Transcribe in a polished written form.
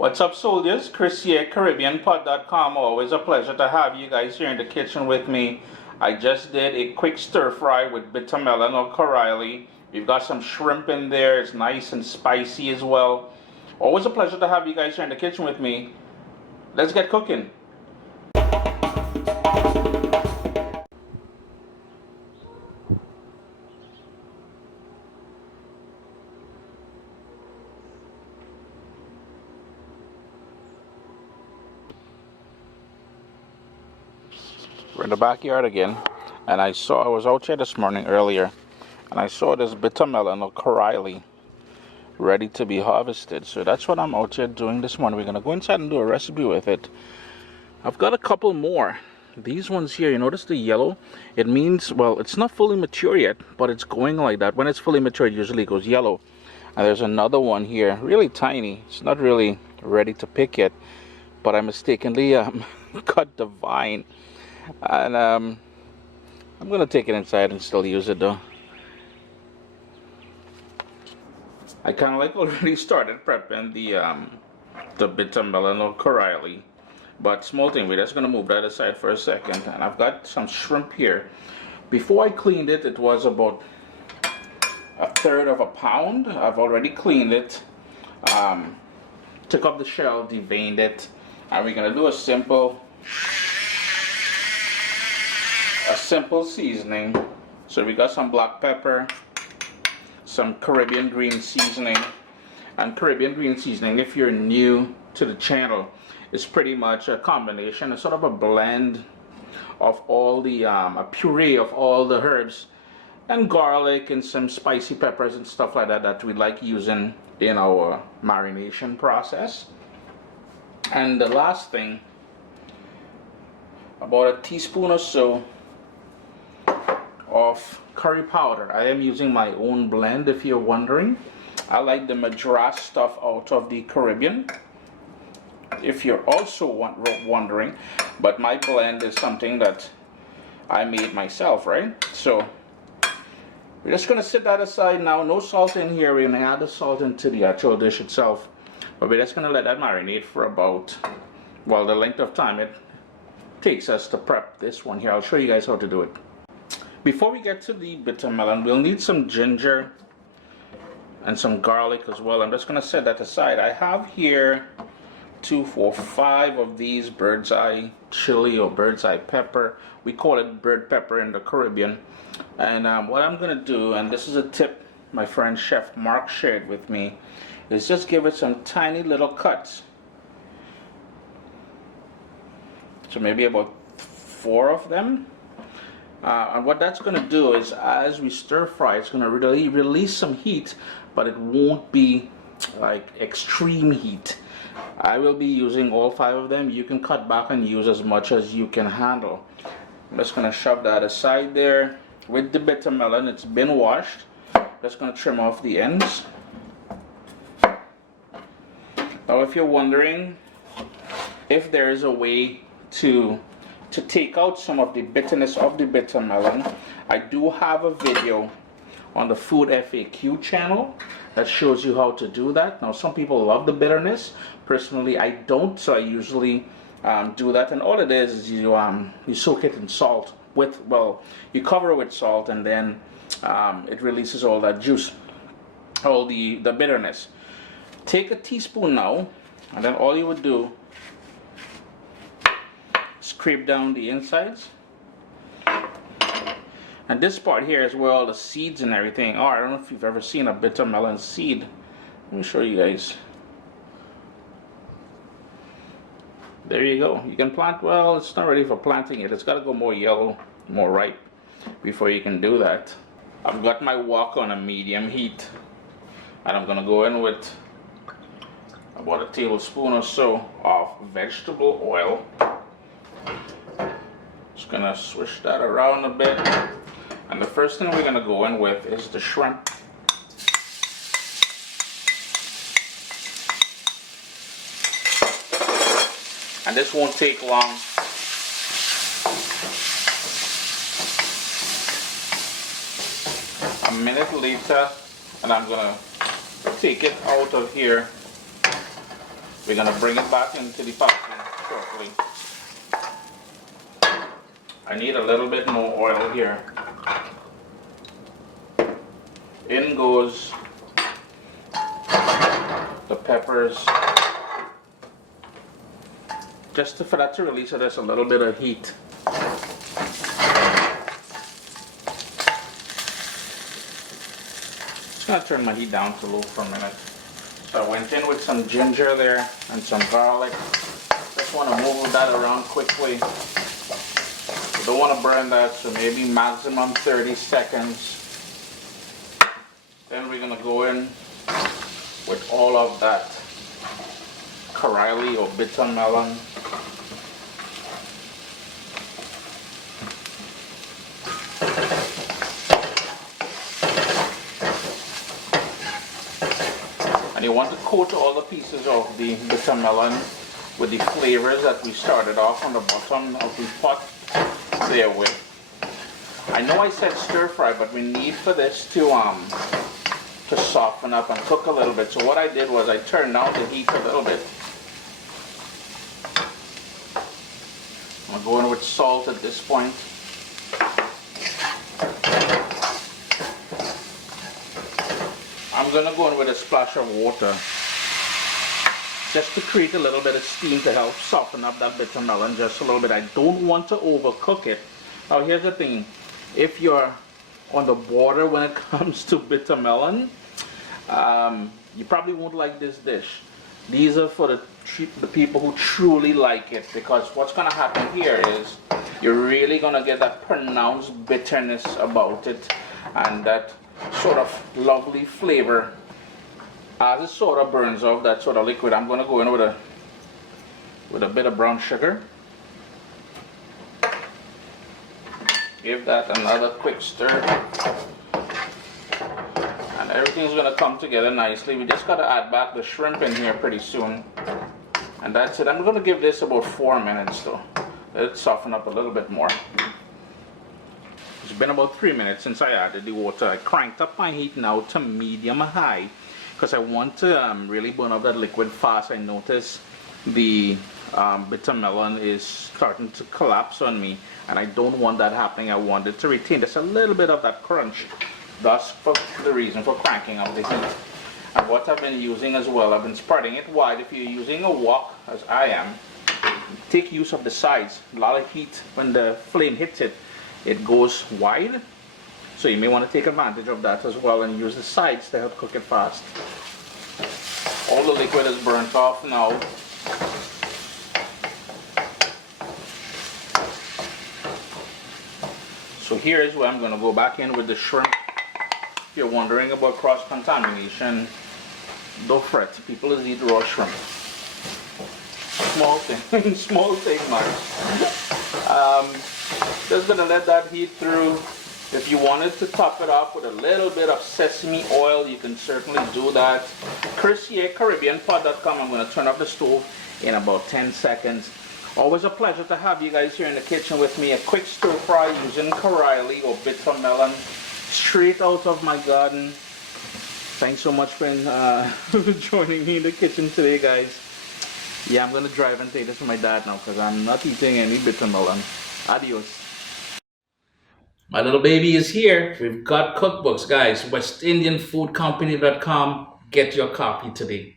What's up, soldiers? Chris here, caribbeanpot.com. Always a pleasure to have you guys here in the kitchen with me. I just did a quick stir fry with bitter melon or Carilie. We've got some shrimp in there. It's nice and spicy as well. Always a pleasure to have you guys here in the kitchen with me. Let's get cooking. We're in the backyard again, and I was out here this morning earlier, and I saw this bitter melon or Carilie ready to be harvested. So that's what I'm out here doing this morning. We're gonna go inside and do a recipe with it. I've got a couple more. These ones here, you notice the yellow? It means, well, it's not fully mature yet, but it's going like that. When it's fully mature, it usually goes yellow. And there's another one here, really tiny. It's not really ready to pick yet, but I mistakenly cut the vine. And I'm gonna take it inside and still use it though. I kind of like already started prepping the bitter melon or Carilie, but small thing, we're just gonna move that aside for a second. And I've got some shrimp here. Before I cleaned it, it was about 1/3 of a pound. I've already cleaned it, took off the shell, deveined it, and we're gonna do a simple seasoning. So we got some black pepper, some Caribbean green seasoning. And Caribbean green seasoning, if you're new to the channel, is pretty much a combination, a sort of a blend of all the a puree of all the herbs and garlic and some spicy peppers and stuff like that that we like using in our marination process. And the last thing, about a teaspoon or so of curry powder. I am using my own blend, if you're wondering. I like the Madras stuff out of the Caribbean, if you're also wondering, but my blend is something that I made myself, right? So we're just gonna set that aside now. No salt in here. We're gonna add the salt into the actual dish itself, but we're just gonna let that marinate for about, well, the length of time it takes us to prep this one here. I'll show you guys how to do it. Before we get to the bitter melon, we'll need some ginger and some garlic as well. I'm just going to set that aside. I have here 2, 4, 5 of these bird's eye chili or bird's eye pepper. We call it bird pepper in the Caribbean. And what I'm going to do, and this is a tip my friend Chef Mark shared with me, is just give it some tiny little cuts. So maybe about 4 of them. And what that's going to do is, as we stir fry, it's going to really release some heat, but it won't be like extreme heat. I will be using all 5 of them. You can cut back and use as much as you can handle. I'm just going to shove that aside there. With the bitter melon, it's been washed. Just going to trim off the ends. Now, if you're wondering if there is a way to take out some of the bitterness of the bitter melon, I do have a video on the Food FAQ channel that shows you how to do that. Now, some people love the bitterness. Personally, I don't, so I usually do that. And all it is you soak it in salt with, well, you cover it with salt, and then it releases all that juice, all the bitterness. Take a teaspoon now, and then all you would do, scrape down the insides, and this part here is where all the seeds and everything are. I don't know if you've ever seen a bitter melon seed. Let me show you guys. There you go. You can plant, well, it's not ready for planting it. It's got to go more yellow, more ripe before you can do that. I've got my wok on a medium heat, and I'm gonna go in with about a tablespoon or so of vegetable oil. Just gonna swish that around a bit, and the first thing we're gonna go in with is the shrimp. And this won't take long. A minute later, and I'm gonna take it out of here We're gonna bring it back into the pot shortly. I need a little bit more oil here. In goes the peppers, just for that to release just a little bit of heat. Just gonna turn my heat down to low for a minute. So I went in with some ginger there and some garlic. Just want to move that around quickly. You don't want to burn that, so maybe maximum 30 seconds. Then we're going to go in with all of that Carilie or bitter melon. And you want to coat all the pieces of the bitter melon with the flavors that we started off on the bottom of the pot there with. I know I said stir fry, but we need for this to soften up and cook a little bit. So what I did was I turned down the heat a little bit. I'm going with salt at this point. I'm going to go in with a splash of water just to create a little bit of steam to help soften up that bitter melon just a little bit. I don't want to overcook it. Now here's the thing, if you're on the border when it comes to bitter melon, you probably won't like this dish. These are for the people who truly like it, because what's going to happen here is you're really going to get that pronounced bitterness about it and that sort of lovely flavor. As it sort of burns off that sort of liquid, I'm going to go in with a bit of brown sugar. Give that another quick stir. And everything's going to come together nicely. We just got to add back the shrimp in here pretty soon. And that's it. I'm going to give this about 4 minutes though. Let it soften up a little bit more. It's been about 3 minutes since I added the water. I cranked up my heat now to medium high because I want to really burn up that liquid fast. I notice the bitter melon is starting to collapse on me, and I don't want that happening. I want it to retain just a little bit of that crunch. Thus, for the reason for cranking up the heat. And what I've been using as well, I've been spreading it wide. If you're using a wok, as I am, take use of the sides. A lot of heat, when the flame hits it, it goes wide. So you may want to take advantage of that as well and use the sides to help cook it fast. All the liquid is burnt off now. So here is where I'm going to go back in with the shrimp. If you're wondering about cross-contamination, don't fret. People is eat raw shrimp. Small thing, small thing, man. Just going to let that heat through. If you wanted to top it off with a little bit of sesame oil, you can certainly do that. Chris here, caribbeanpot.com. I'm going to turn off the stove in about 10 seconds. Always a pleasure to have you guys here in the kitchen with me. A quick stir fry using Carilie or bitter melon, straight out of my garden. Thanks so much for joining me in the kitchen today, guys. Yeah, I'm going to drive and take this to my dad now because I'm not eating any bitter melon. Adios. My little baby is here. We've got cookbooks, guys. WestIndianFoodCompany.com. Get your copy today.